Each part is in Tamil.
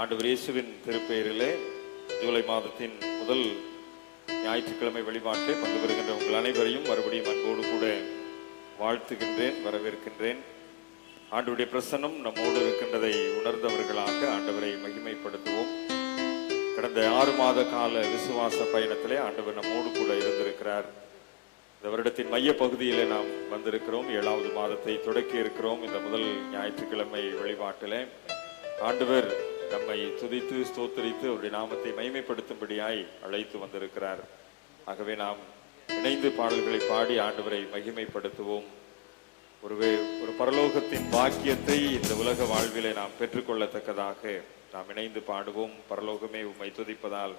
ஆண்டவர் இயேசுவின் திருப்பெயரிலே ஜூலை மாதத்தின் முதல் ஞாயிற்றுக்கிழமை வழிபாட்டில் பங்கு பெறுகின்ற உங்கள் அனைவரையும் மறுபடியும் அன்போடு கூட வாழ்த்துகின்றேன், வரவேற்கின்றேன். ஆண்டவருடைய பிரசன்னம் நம்மோடு இருக்கின்றதை உணர்ந்தவர்களாக ஆண்டவரை மகிமைப்படுத்துவோம். கடந்த 6 மாத கால விசுவாச பயணத்திலே ஆண்டவர் நம்மோடு கூட இருந்திருக்கிறார். இந்த வருடத்தின் மைய பகுதியிலே நாம் வந்திருக்கிறோம். 7வது மாதத்தை தொடக்கி இருக்கிறோம். இந்த முதல் ஞாயிற்றுக்கிழமை வழிபாட்டிலே ஆண்டவர் நம்மை துதித்து ஸ்தோத்தரித்து அவருடைய நாமத்தை மகிமைப்படுத்தும்படியாய் அழைத்து வந்திருக்கிறார். ஆகவே நாம் இணைந்து பாடல்களை பாடி ஆண்டவரை மகிமைப்படுத்துவோம். ஒரு பரலோகத்தின் பாக்கியத்தை இந்த உலக வாழ்விலே நாம் பெற்றுக்கொள்ளத்தக்கதாக நாம் இணைந்து பாடுவோம். பரலோகமே உம்மை துதிப்பதால்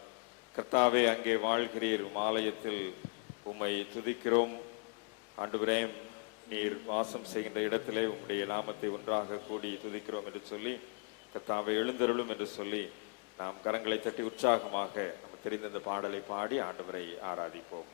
கர்த்தாவே அங்கே வாழ்கிறீர், ஆலயத்தில் உம்மை துதிக்கிறோம். ஆண்டவரே, நீர் வாசம் செய்கின்ற இடத்திலே உம்முடைய நாமத்தை ஒன்றாக கூடி துதிக்கிறோம் என்று சொல்லி கர்த்தாவே எழுந்தருளும் என்று சொல்லி நாம் கரங்களை தட்டி உற்சாகமாக நம்ம தெரிந்த இந்த பாடலை பாடி ஆண்டவரை ஆராதிப்போம்.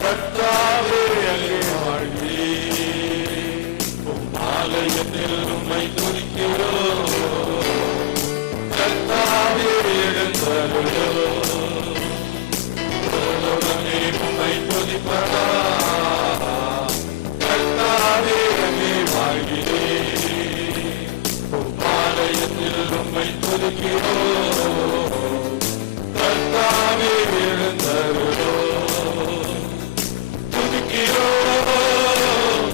கர்த்தாவே அங்கே வாழ்கிறீர், ஆலயத்தில் உம்மை துதிக்கிறோம். கர்த்தாவே எழுந்தருளும், உம்மை துதிப்பதா. கர்த்தாவே அங்கே வாழ்கிறீர், ஆலயத்தில் உம்மை துதிக்கிறோம். கர்த்தாவே எழுந்தருளும், துதிக்கிறோம்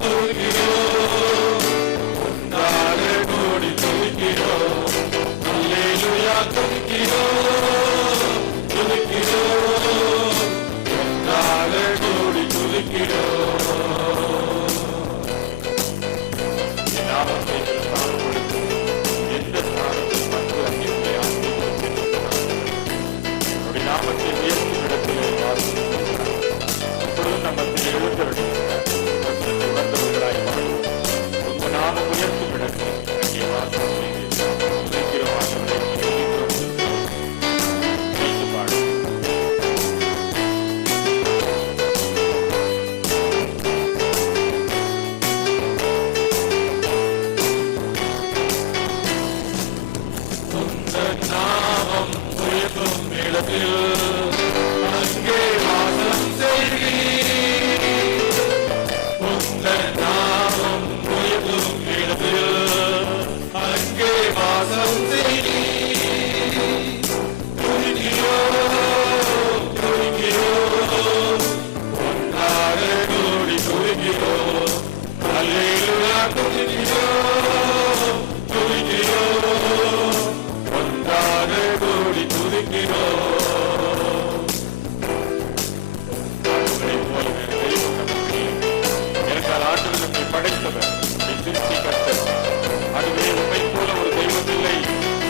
துதிக்கிறோம், ஒன்றாக கூடி துதிக்கிறோம். அல்லேலூயா துதிக்கிறோம் துதிக்கிறோம், ஒன்றாக கூடி துதிக்கிறோம். நாமத்தை ஸ்தானப்படுத்தி எந்த ஸ்தானத்தில் வந்து அங்கே நாமத்தை உயர்த்தும் இடத்திலே இப்பொழுது நமக்கு எழுந்தவர்களாய் உங்க நாமம் உயர்த்தும் இடத்தில் அங்கே வாசம் பாடு. உங்க நாமம் உயர்த்தும் இடத்தில் அங்கே வாசம் செய்வீர். உங்கள் நாமம் உயர்த்தும் இடத்தில் அங்கே வாசம் செய்வீர். துதிக்கிறோம் துதிக்கிறோம், ஒன்றாக கூடி துதிக்கிறோம். அல்லேலூயா துதிக்கிறோம் துதிக்கிறோம், ஒன்றாக கூடி துதிக்கிறோம். படைத்தவர் அதுவே உண்மை போல ஒரு தெய்வமில்லை,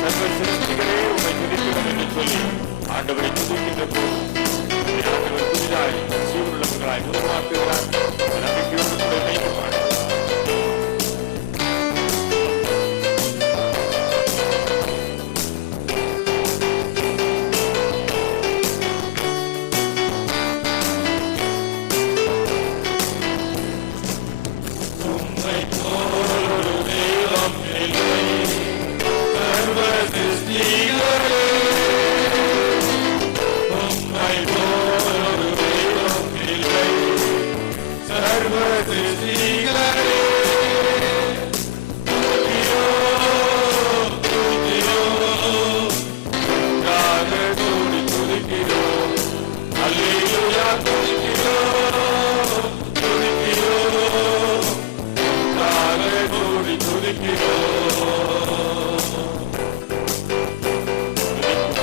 சர்வ சிருஷ்டிகளே உண்மை துதிக்கிறோம் என்று சொல்லி ஆண்டவரை துதிக்கின்ற போது ஆண்டவர் புதிதாய் சீவுள்ளவர்களாய் உருவாக்குகிறார். நம்பிக்கையோடு கூட இணைந்து பாடு.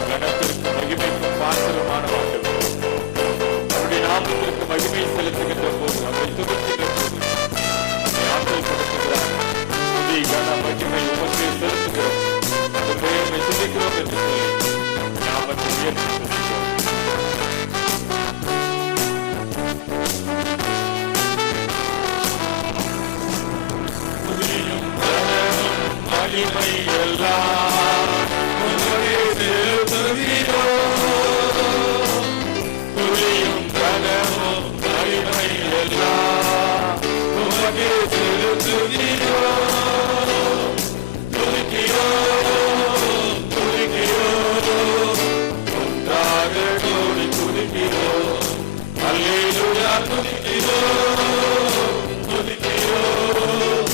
கனத்திற்கு மகிமைக்கும் பாத்திரமான ஆண்டவர், அவருடைய நாமத்திற்கு மகிமை செலுத்துகின்ற போது, அவரை துதிக்கின்ற போது ஆற்றல் கொடுக்கிறார். துதி கன மகிமை உமக்கே செலுத்துகிறோம், அந்த பெயரை துதிக்கிறோம் என்று சொல்லி நாமத்தை உயர்த்தி துதிக்கிறோம். துதியும் கனமும் மகிமை எல்லாம் உமக்கே செலுத்துகிறோம். துதியும் கனமும் மகிமை எல்லாம் உமக்கே செலுத்துகிறோம். துதிக்கிறோம், துதிக்கிறோம், ஒன்றாக கூடி துதிக்கிறோம். அல்லேலூயா துதிக்கிறோம், துதிக்கிறோம்,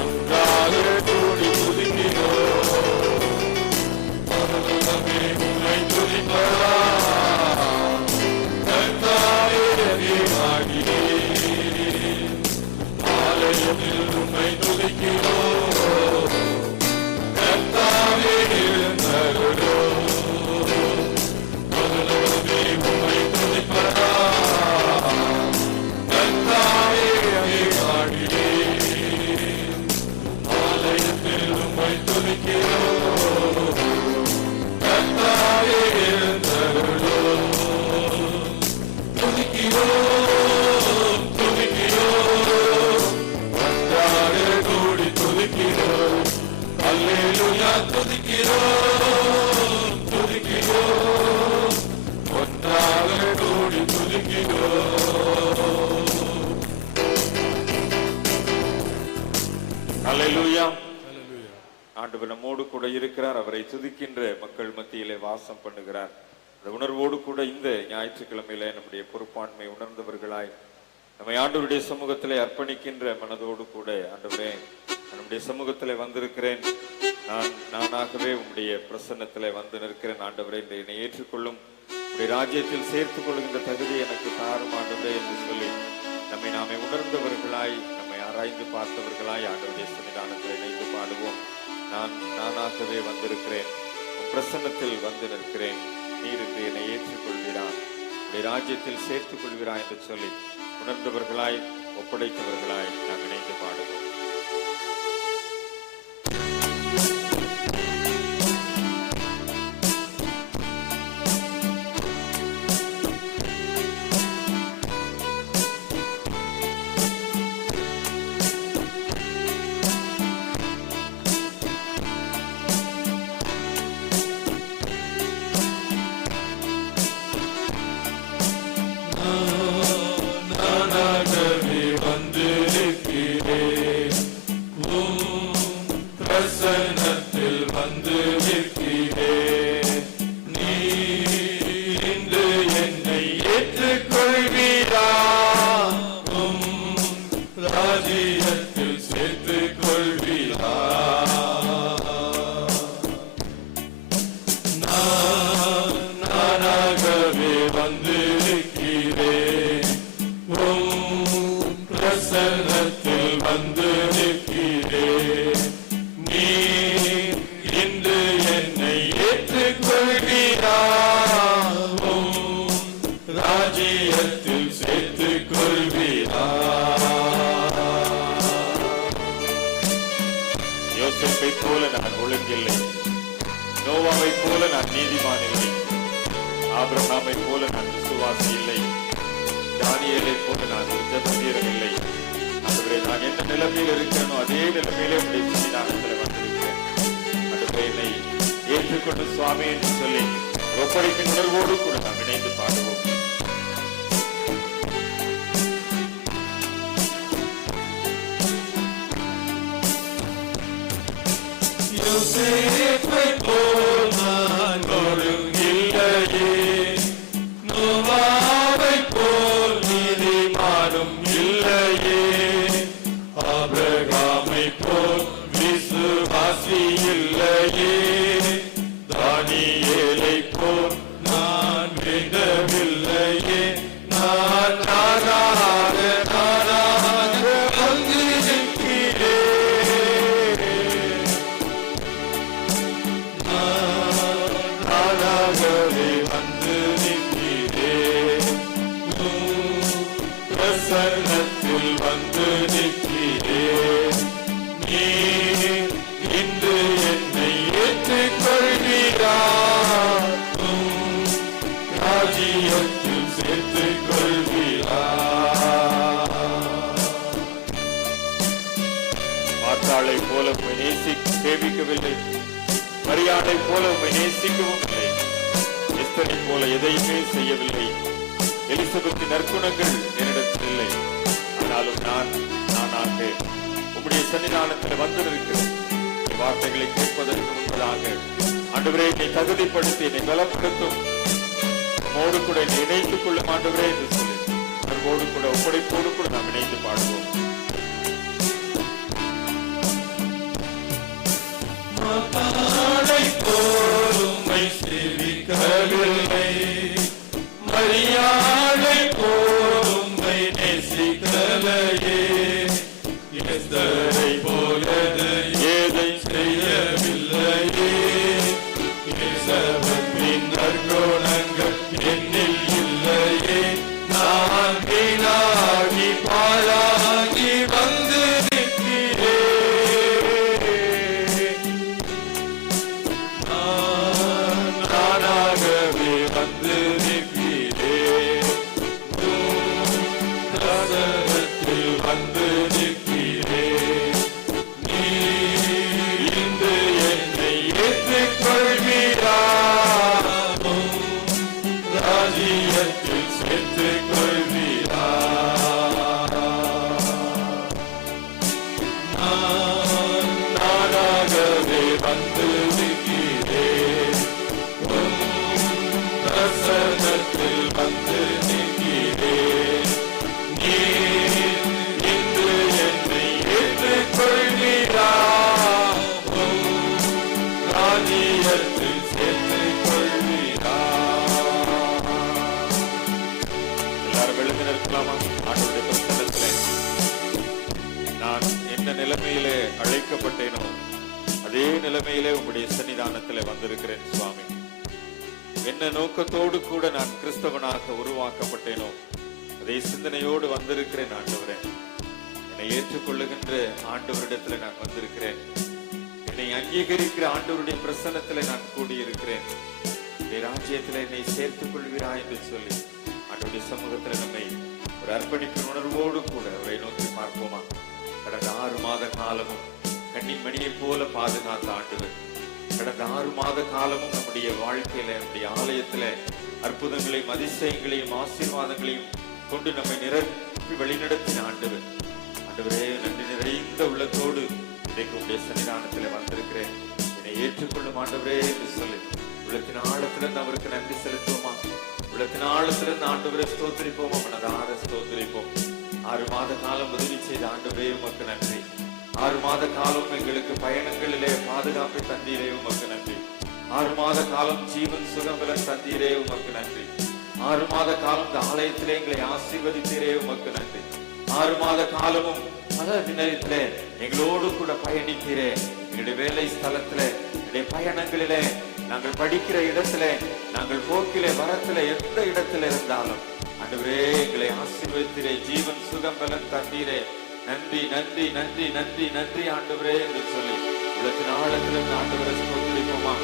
ஒன்றாக கூடி துதிக்கிறோம். பரலோகமே உம்மை துதிப்பதாம், கர்த்தாவே தேவாகிறீர். ஆலயத்தில் உம்மை துதிக்கிறோம், கர்த்தாவே எழுந்தருளோம். பரலோகமே உம்மை துதிப்பதாம், கர்த்தாவே தேவாகிறீர். ஆலயத்தில் உம்மை துதிக்கிறோம், கர்த்தாவே எழுந்தருளோம். துதிக்கிறோம், துதிக்கிறோம், ஒன்றாக கூடி துதிக்கிறோம். அல்லேலூயா துதிக்கிறோம், துதிக்கிறோம், ஒன்றாக கூடி துதிக்கிறோம். அல்லேலூயா. ஆண்டவர் நம்மோடு கூட இருக்கிறார். அவரை துதிக்கின்ற மக்கள் மத்தியிலே வாசம் பண்ணுகிறார். அந்த உணர்வோடு கூட இந்த ஞாயிற்றுக்கிழமையில நம்முடைய பொறுப்பாண்மை உணர்ந்தவர்களாய் நம்மை ஆண்டவருடைய சமூகத்திலே அர்ப்பணிக்கின்ற மனதோடு கூட, ஆண்டவரே நம்முடைய சமூகத்திலே வந்திருக்கிறேன், நானாகவே உம்முடைய பிரசன்னத்திலே வந்து நிற்கிறேன். ஆண்டவரே இந்த என்னை ஏற்றுக்கொள்ளும், உடைய ராஜ்யத்தில் சேர்த்துக் கொள்கின்ற தகுதி எனக்கு தாரும் ஆண்டவரே என்று சொல்லி நம்மை நாமே உணர்ந்தவர்களாய், நம்மை ஆராய்ந்து பார்த்தவர்களாய் ஆண்டவருடைய சன்னிதானத்தில் இணைந்து பாடுவோம். நானாகவே வந்திருக்கிறேன், உன் பிரசன்னத்தில் வந்து நிற்கிறேன், நீர் என்று என்னை ஏற்றுக்கொள்கிறா, உடைய ராஜ்யத்தில் சேர்த்துக் கொள்கிறா என்று சொல்லி உணர்ந்தவர்களாய், ஒப்படைத்தவர்களாய் நாம் இணைந்து பாடுவோம். நானாகவே வந்து நிற்கிறேன், உம் பிரசன்னத்தில் வந்து நிற்கிறேன். நீர் இன்று என்னை ஏற்றுக்கொள்வீரா, உம் ராஜ்யத்தில் சேர்த்துக் கொள்வீரா. நானாகவே வந்து நிற்கிறேன், உம் பிரசன்னத்தில் வந்து நிற்கிறேன். நீர் இன்று என்னை ஏற்றுக்கொள்வீரா, உம் ராஜ்யத்தில் சேர்த்துக் கொள்வீரா. யோசேப்பை போல நான் ஒழுங்கில்லை, நோவாவை போல நான் நீதிமான் இல்லை, ஆபிரகாமை போல நான் விசுவாசி இல்லை, தானியேலை போல நான் ஜெபவீரன் இல்லை. ஆண்டவரே, நான் என்ன நிலைமையில் இருக்கிறேனோ அதே நிலைமையிலே உடைய சன்னிதானத்தில் வந்திருக்கிறேன். ஆண்டவரே, என்னை ஏற்றுக்கொண்டு சுவாமி என்று சொல்லி ஒப்படைக்கும் உணர்வோடு கூட நாம் இணைந்து பாடுவோம். யோசேப்பை போல் நான் ஒழுங்கில்லையே, நோவாவை போல் நீதிமானும் இல்லையே, ஆபிரகாமை போல் விசுவாசி இல்லையே, தானியேலை போல் நான் வேண்டவில்லையே. நான் நானாக வந்து நிற்கிறேன், பிரசன்னத்தில் வந்து நிற்கிறேன். நீர் இன்று என்னை ஏற்றுக்கொள்வீரா? ராஜ்யத்தில் சேர்த்துக் கொள்வீரா? மாத்தாளை போல உம்மை சேவிக்கவில்லை, மரியாதை போல உம்மை நேசிக்கவும் இல்லை, எஸ்தரை போல எதையுமே செய்யவில்லை, எலிசபெத்தின் நற்குணங்கள் என்னிடத்தில் இல்லை. ஆனாலும் நானாக உம்முடைய சன்னிதானத்தில் வந்திருக்கிறேன். வார்த்தைகளை கேட்பதற்கு முன்பதாக ஆண்டவரே என்னை தகுதிப்படுத்தி என்னை பலப்படுத்தும், உம்மோடு கூட என்னை இணைத்துக் கொள்ளும் ஆண்டவரே என்று சொல்லி உணர்வோடு கூட ஒப்படைப்போடு கூட நாம் இணைந்து பாடுவோம். மாத்தாளை போல் உம்மை சேவிக்கவில்லை, மரியாதை போல் உம்மை நேசிக்கலையே, எஸ்தரை போல ஏதை செய்யவில்லையே, எலிசபெத்தின் நற்குணங்கள் என்னில் இல்லையே, நான் வீணாகி பாழாகி வந்து நிற்கிறேன். நானாகவே வந்து நிற்கிறேன், பிரசன்னத்தில் வந்து நிற்கிறேன். நீர் இன்று என்னை ஏற்றுக்கொள்வீரா? ராஜ்யத்தில் சேர்த்துக் கொள்வீரா? நானாகவே வந்து நிற்கிறேன், பிரசன்னத்தில் வந்து நிற்கிறேன். நீர் இன்று என்னை ஏற்றுக்கொள்வீரா? ராஜ்யத்தில் சேர்த்துக் கொள்வீரா? எல்லாரும் எழுந்து நிற்கலாமா? ஆண்டவருடைய பிரசன்னத்திலே நான் என்ன நிலைமையிலே அழைக்கப்பட்டேனோ அதே நிலைமையிலே உங்களுடைய சன்னிதானத்திலே வந்திருக்கிறேன் சுவாமி. என்ன நோக்கத்தோடு கூட நான் கிறிஸ்தவனாக உருவாக்கப்பட்டேனோ அதே சிந்தனையோடு வந்திருக்கிறேன் ஆண்டவரே. என்னை ஏற்றுக்கொள்ளுகின்ற ஆண்டவரிடத்துல நான் வந்திருக்கிறேன். என்னை அங்கீகரிக்கிற ஆண்டவருடைய பிரசன்னத்திலே நான் கூடியிருக்கிறேன். ராஜ்யத்தில் என்னை சேர்த்துக் கொள்வீரா என்று சொல்லி ஆண்டவருடைய சமூகத்தில் நம்மை ஒரு அர்ப்பணிப்பு உணர்வோடு கூட அவரை நோக்கி பார்ப்போமா? கடந்த 6 மாத காலமும் கன்னிமணியை போல பாதுகாத்த ஆண்டவர் கடந்த 6 மாத காலமும் நம்முடைய வாழ்க்கையில நம்முடைய ஆலயத்தில அற்புதங்களையும் அதிசயங்களையும் ஆசீர்வாதங்களையும் கொண்டு நம்மை நிரப்பி வழிநடத்தின ஆண்டவர். ஆண்டவரே, நன்றி நிறைந்த உள்ளத்தோடு இன்றைக்கு உடைய சன்னிதானத்திலே வந்திருக்கிறேன். என்னை ஏற்றுக்கொள்ளும் ஆண்டவரே என்று சொல்லி உள்ளத்தின் ஆழத்திலிருந்து அவருக்கு நன்றி செலுத்துவோமா? உள்ளத்தின் ஆழத்திலிருந்து ஆண்டவரை ஸ்தோத்திரிப்போமா? மனதார ஸ்தோத்திரிப்போம். 6 மாத காலம் உதவி செய்த ஆண்டவரே உமக்கு நன்றி. 6 மாத காலம் எங்களுக்கு பயணங்களிலே பாதுகாப்பை தந்தீரே உமக்கு நன்றி. 6 மாத காலம் ஜீவன் சுகம்பலம் தந்தீரே உமக்கு நன்றி. 6 மாத காலம் இந்த ஆலயத்திலே எங்களை ஆசீர்வதித்தீரே உமக்கு நன்றி. 6 மாத காலமும் பல தினத்திலே எங்களோடு கூட பயணித்தீரே. எங்களுடைய வேலை ஸ்தலத்திலே, எங்களுடைய பயணங்களிலே, நாங்கள் படிக்கிற இடத்திலே, நாங்கள் போக்கிலே வரத்திலே, எந்த இடத்துல இருந்தாலும் ஆண்டவரே எங்களை ஆசீர்வதித்தீரே. ஜீவன் சுகம்பலம் தந்தீரே. நன்றி நன்றி நன்றி நன்றி நன்றி ஆண்டவரே என்று சொல்லி உள்ளத்தின் ஆழத்திலிருந்து ஆண்டவரை ஸ்தோத்திரிப்போமா?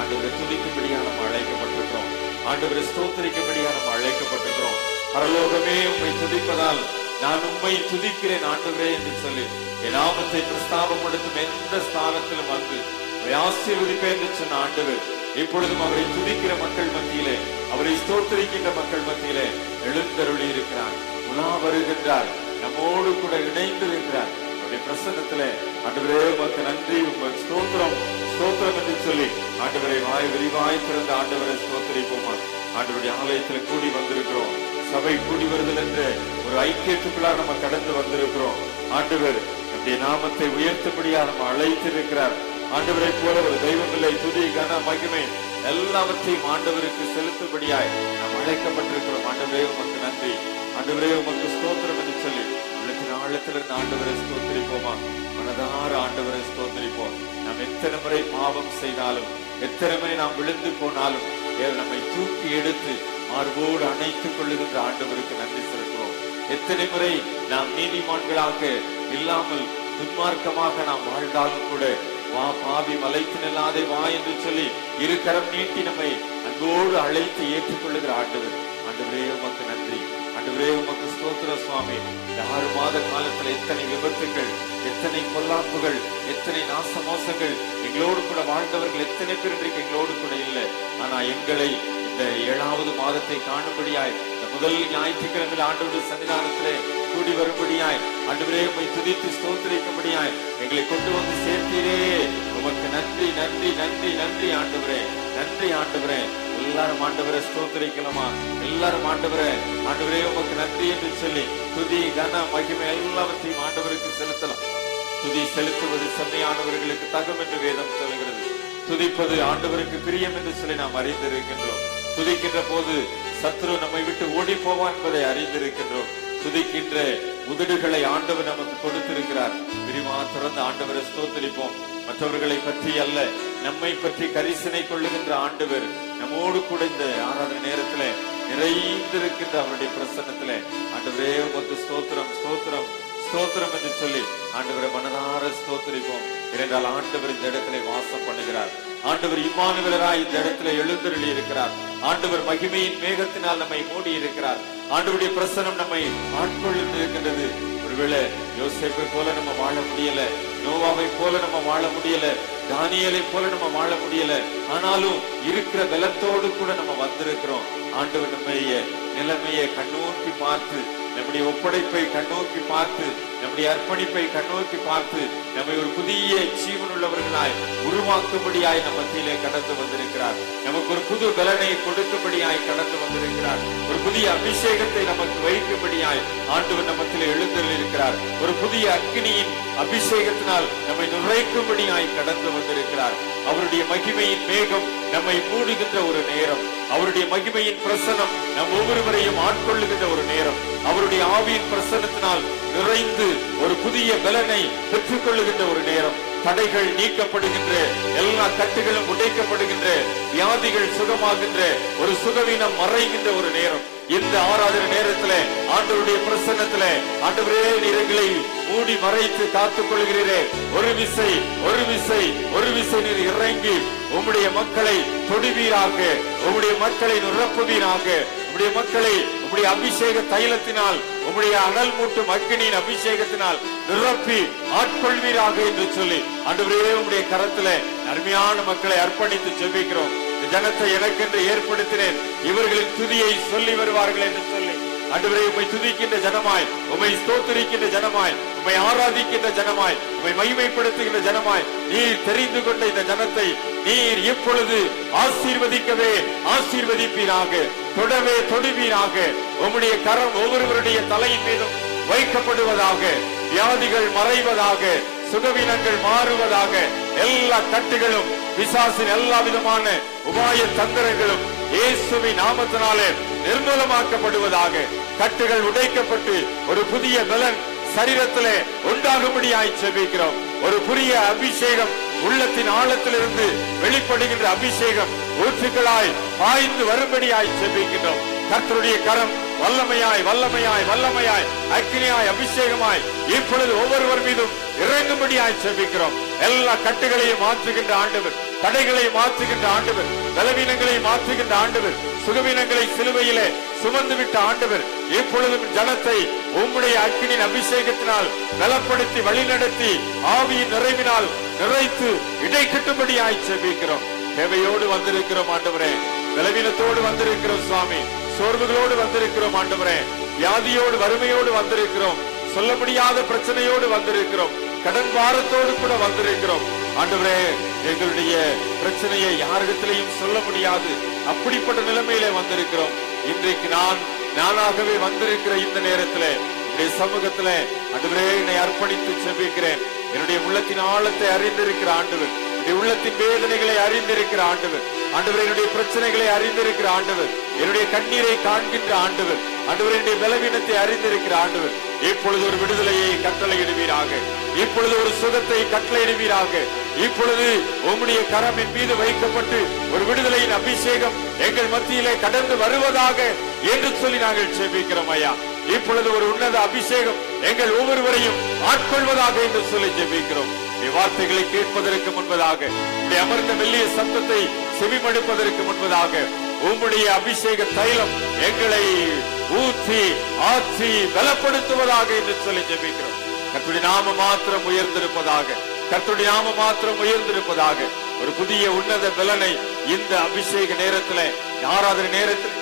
ஆண்டவரை துதிக்கும்படியாக நம்ம அழைக்கப்பட்டிருக்கிறோம். ஆண்டவரை ஸ்தோத்திரிக்கும்படியாக நம்ம அழைக்கப்பட்டிருக்கிறோம். பரலோகமே உம்மை துதிப்பதால் நான் உம்மை துதிக்கிறேன் ஆண்டவரே என்று சொல்லி என் நாமத்தை பிரஸ்தாபப்படுத்தும் எந்த ஸ்தானத்திலும் வந்து ஆசீர்வதிப்பேன் என்று சொன்ன ஆண்டவர் இப்பொழுதும் அவரை துதிக்கிற மக்கள் மத்தியிலே, அவரை ஸ்தோத்திரிக்கின்ற மக்கள் மத்தியிலே எழுந்தருளி இருக்கிறார். உலா வருகின்றார், நம்மோடு கூட இணைந்து இருக்கிறார். அவருடைய பிரசன்னத்திலே ஆண்டவரே உமக்கு நன்றி, உங்கள் ஸ்தோத்திரம் ஸ்தோத்திரம் என்று சொல்லி ஆண்டவரை வாய் விரிவாய் திறந்த ஆண்டவரை ஸ்தோத்திரிப்போமா? ஆண்டவருடைய ஆலயத்தில் கூடி வந்திருக்கிறோம். சபை கூடி வருதல் என்று ஒரு ஐக்கியத்துக்குள்ளாக நம்ம கடந்து வந்திருக்கிறோம். ஆண்டவர் நம்முடைய நாமத்தை உயர்த்தும்படியாக நம்ம அழைத்திருக்கிறார். ஆண்டவரை போல ஒரு தெய்வம் இல்லை. துதி கன மகிமை எல்லாவற்றையும் ஆண்டவருக்கு செலுத்தும்படியாய் நாம் அழைக்கப்பட்டிருக்கிறோம். ஆண்டவரே உமக்கு நன்றி, ஆண்டவரே உமக்கு ஸ்தோத்திரம் என்று சொல்லி உள்ளத்தின் ஆழத்திலிருந்து ஆண்டவரை ஸ்தோத்திரிப்போமா? மனதார ஆண்டவரை ஸ்தோத்திரிப்போம். நாம் எத்தனை முறை பாவம் செய்தாலும், எத்தனை முறை நாம் விழுந்து போனாலும் நம்மை தூக்கி எடுத்து மார்போடு அணைத்துக் கொள்ளுகின்ற ஆண்டவருக்கு நன்றி செலுத்துவோம். எத்தனை முறை நாம் நீதிமான்களாக இல்லாமல் துன்மார்க்கமாக நாம் வாழ்ந்தாலும் கூட வா பாவி மலைத்து நில்லாதே வா என்று சொல்லி இரு கரம் நீட்டி நம்மை அன்போடு அழைத்து ஏற்றுக்கொள்ளுகிற ஆண்டவர். ஆண்டவரே உமக்கு நன்றி, ஆண்டவரே உமக்கு ஸ்தோத்திர சுவாமி. இந்த 6 மாத காலத்துல எத்தனை விபத்துகள், எத்தனை பொல்லாப்புகள், எத்தனை நாச மோசங்கள், எங்களோடு கூட வாழ்ந்தவர்கள் எத்தனை பேர் இன்றைக்கு எங்களோடு கூட இல்லை. ஆனா எங்களை இந்த 7வது மாதத்தை காணும்படியாய், இந்த முதல் ஞாயிற்றுக்கிழமையில் ஆண்டவருடைய சன்னிதானத்திலே கூடி வரும்படியாய், ஆண்டவரே உம்மை துதித்து ஸ்தோத்திரிக்கும்படியாய் எங்களை கொண்டு வந்து சேர்த்தீரே. உமக்கு நன்றி நன்றி நன்றி நன்றி ஆண்டவரே, நன்றி ஆண்டவரே. எல்லாரும் ஆண்டவரை ஸ்தோத்திரிக்கலாமா? எல்லாரும் ஆண்டவரே ஆண்டவரே உமக்கு நன்றி என்று சொல்லி துதி கன மகிமை எல்லாவற்றையும் ஆண்டவருக்கு செலுத்தலாம். துதி செலுத்துவது செம்மையானவர்களுக்கு தகும் என்று வேதம் சொல்கிறது. துதிப்பது ஆண்டவருக்கு பிரியம் என்று சொல்லி நாம் அறிந்திருக்கின்றோம். துதிக்கின்ற போது சத்துரு நம்மை விட்டு ஓடி போவான் என்பதை அறிந்திருக்கின்றோம். துதிக்கின்ற உதடுகளை ஆண்டவர் நமக்கு கொடுத்திருக்கிறார். விரிவா திறந்து ஆண்டவரை ஸ்தோத்திரிப்போம். மற்றவர்களை பற்றி அல்ல, நம்மை பற்றி கரிசனை கொள்ளுகின்ற ஆண்டவர் நம்மோடு கூட இந்த ஆராதனை நேரத்திலே நிறைந்திருக்கின்ற அவருடைய பிரசன்னத்திலே ஆண்டவரே உமக்கு ஸ்தோத்திரம் ஸ்தோத்திரம் ஸ்தோத்திரம் என்று சொல்லி ஆண்டவரை மனதார ஸ்தோத்திரிப்போம். ஏனென்றால் ஆண்டவர் இந்த இடத்திலே வாசம் பண்ணுகிறார். ஆண்டவர் இம்மானுவேலராய் இந்த இடத்துல எழுந்தருளி இருக்கிறார். ஆண்டவர் மகிமையின் மேகத்தினால் நம்மை மூடி இருக்கிறார். ஆண்டவருடைய பிரசனம் நம்மை ஆட்கொண்டு இருக்கின்றது. ஒருவேளை யோசேப்பை போல நம்ம வாழ முடியல, நோவாவை போல நம்ம வாழ முடியல, தானியேலை போல நம்ம வாழ முடியல. ஆனாலும் இருக்கிற பலத்தோடு கூட நம்ம வந்திருக்கிறோம். ஆண்டவர் நம்முடைய நிலைமையை கண்ணோக்கி பார்த்து, நம்முடைய ஒப்படைப்பை கண்ணோக்கி பார்த்து, நம்முடைய அர்ப்பணிப்பை கண்ணோக்கி பார்த்து நம்மை ஒரு புதிய ஜீவனுள்ளவர்களாய் உருவாக்கும்படியாய் நம்ம மத்தியிலே கடந்து வந்திருக்கிறார். நமக்கு ஒரு புது பலனை கொடுக்கும்படியாய் கடந்து வந்திருக்கிறார். ஒரு புதிய அபிஷேகத்தை நமக்கு வைக்கும்படியாய் ஆண்டவர் நம்மத்திலே எழுந்தருளி இருக்கிறார். ஒரு புதிய அக்கினியின் அபிஷேகத்தினால் நம்மை நுழைக்கும்படியாய் கடந்து வந்திருக்கிறார். அவருடைய மகிமையின் மேகம் நம்மை மூடுகின்ற ஒரு நேரம், அவருடைய மகிமையின் பிரசனம் நம் ஒவ்வொருவரையும் ஆட்கொள்ளுகின்ற ஒரு நேரம், அவருடைய ஆவியின் பிரசனத்தினால் நிறைந்து ஒரு புதிய பலனை பெற்றுக் கொள்ளுகின்ற ஒரு நேரம், தடைகள் நீக்கப்படுகின்ற, எல்லா கட்டுகளும் உடைக்கப்படுகின்ற, வியாதிகள் சுகமாகின்ற, ஒரு சுகவீனம் மறைகின்ற ஒரு நேரம். இந்த ஆராதனை நேரத்திலே ஆண்டவருடைய பிரசன்னத்திலே ஆண்டவரே நீரை மூடி மறைத்து காத்துக் கொள்கிறீரே. ஒரு விசை நீர் இறங்கி உம்முடைய மக்களை தொடுவீராக, உம்முடைய மக்களை நிரப்புவீராக, உம்முடைய மக்களை உம்முடைய அபிஷேக தைலத்தினால், உம்முடைய அனல் மூட்டும் அக்கினியின் அபிஷேகத்தினால் நிரப்பி ஆட்கொள்வீராக என்று சொல்லி ஆண்டவரே உம்முடைய கரத்திலே அருமையான மக்களை அர்ப்பணித்து ஜெபிக்கிறோம். ஜனத்தை எனக்கென்று ஏற்படுத்தினேன், இவர்களின் துதியை சொல்லி வருவார்கள் என்று சொல்லி ஆண்டவரே உம்மை துதிக்கின்ற ஜனமாய், உம்மை ஸ்தோத்திரிக்கின்ற ஜனமாய், உம்மை ஆராதிக்கின்ற ஜனமாய், உம்மை மகிமைப்படுத்துகின்ற ஜனமாய் நீர் தெரிந்து கொண்ட இந்த ஜனத்தை நீர் இப்பொழுது ஆசீர்வதிக்கவே ஆசீர்வதிப்பீராக, தொடவே தொடுவீராக. உம்முடைய கரம் ஒவ்வொருவருடைய தலையின் மீதும் வைக்கப்படுவதாக, வியாதிகள் மறைவதாக, சுகவீனங்கள் மாறுவதாக, எல்லா கட்டுகளும் பிசாசின் எல்லா விதமான உபாய தந்திரங்களும் இயேசுவின் நாமத்தினாலே நிர்மூலமாக்கப்படுவதாக. கட்டுகள் உடைக்கப்பட்டு ஒரு புதிய பலன் சரீரத்திலே உண்டாகும்படியாய் ஜெபிக்கிறோம். ஒரு புதிய அபிஷேகம் உள்ளத்தின் ஆழத்திலிருந்து வெளிப்படுகின்ற அபிஷேகம் ஊற்றுகளாய் பாய்ந்து வரும்படியாய் ஜெபிக்கிறோம். கர்த்தருடைய கரம் வல்லமையாய் வல்லமையாய் வல்லமையாய் அக்கினியாய் அபிஷேகமாய் இப்பொழுது ஒவ்வொருவர் மீதும் இறங்கும்படியாய் ஜெபிக்கிறோம். எல்லா கட்டுகளையும் மாற்றுகின்ற ஆண்டவர், தடைகளை மாற்றுகின்ற ஆண்டவர், பலவீனங்களை மாற்றுகின்ற ஆண்டவர், சுகவீனங்களை சிலுவையிலே சுமந்து விட்ட ஆண்டவர் இப்பொழுதும் ஜனத்தை உம்முடைய அக்கினியின் அபிஷேகத்தினால் பலப்படுத்தி வழிநடத்தி ஆவியின் நிறைவினால் நிறைத்து இடை கட்டும்படியாய் ஜெபிக்கிறோம். தேவையோடு வந்திருக்கிறோம் ஆண்டவரே, பலவீனத்தோடு வந்திருக்கிறோம் சுவாமி, சோர்வுகளோடு வந்திருக்கிறோம் ஆண்டவரே, வியாதியோடு வறுமையோடு வந்திருக்கிறோம், சொல்ல முடியாத பிரச்சனையோடு வந்திருக்கிறோம், கடன் பாரத்தோடு கூட வந்திருக்கிறோம் ஆண்டவரே. எங்களுடைய பிரச்சனையை யாரிடத்திலையும் சொல்ல முடியாது, அப்படிப்பட்ட நிலைமையிலே வந்திருக்கிறோம். இன்றைக்கு நானாகவே வந்திருக்கிற இந்த நேரத்திலே என்னுடைய சமூகத்திலே ஆண்டவரே என்னை அர்ப்பணித்து ஜெபிக்கிறேன். என்னுடைய உள்ளத்தின் ஆழத்தை அறிந்திருக்கிற ஆண்டவர், என்னுடைய உள்ளத்தின் வேதனைகளை அறிந்திருக்கிற ஆண்டவர், ஆண்டவர் என்னுடைய பிரச்சனைகளை அறிந்திருக்கிற ஆண்டவர், என்னுடைய கண்ணீரை காண்கின்ற ஆண்டவர், ஆண்டவர் என்னுடைய பலவீனத்தை அறிந்திருக்கிற ஆண்டவர் இப்பொழுது ஒரு விடுதலையை கட்டளையிடுவீராக, இப்பொழுது ஒரு சுகத்தை கட்டளையிடுவீராக. இப்பொழுது உம்முடைய கரம் என் மீது வைக்கப்பட்டு ஒரு விடுதலையின் அபிஷேகம் எங்கள் மத்தியிலே கடந்து வருவதாக என்று சொல்லி நாங்கள் ஜெபிக்கிறோம் ஐயா. இப்பொழுது ஒரு உன்னத அபிஷேகம் எங்கள் ஒவ்வொருவரையும் ஆட்கொள்வதாக என்று சொல்லி ஜெபிக்கிறோம். வார்த்தைகளை கேட்பதற்கு முன்பதாக, அமர்ந்த மெல்லிய சத்தத்தை செவிமடுப்பதற்கு முன்பதாக உம்முடைய அபிஷேக தைலம் எங்களை ஊற்றி ஆற்றி பலப்படுத்துவதாக என்று சொல்லி ஜெபிக்கிறோம். கர்த்தருடைய நாமம் மாத்திரம் உயர்ந்திருப்பதாக, கர்த்தருடைய நாமம் மாத்திரம் உயர்ந்திருப்பதாக. ஒரு புதிய உன்னத பலனை இந்த அபிஷேக நேரத்தில், ஆராதனை நேரத்தில்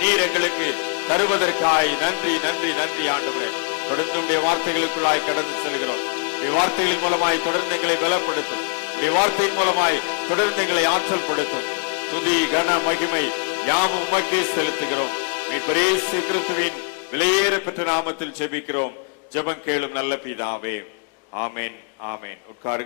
நீர் எங்களுக்கு தருவதற்காய் நன்றி நன்றி நன்றி ஆண்டவரே. தொடர்ந்து உடைய வார்த்தைகளுக்குள்ளாய் கடந்து செல்கிறோம். வார்த்தைகளின் மூலமாய் தொடர்ந்து எங்களை பலப்படுத்தும். வார்த்தையின் மூலமாய் தொடர்ந்து எங்களை ஆற்றல் படுத்தும். துதி கன மகிமை யாவும் உமக்கே செலுத்துகிறோம். மீட்பர் இயேசு கிறிஸ்துவின் விலையேற பெற்ற நாமத்தில் ஜெபிக்கிறோம். ஜெபம் கேளும் நல்ல பிதாவே. ஆமென் ஆமென். உட்காருங்கள்.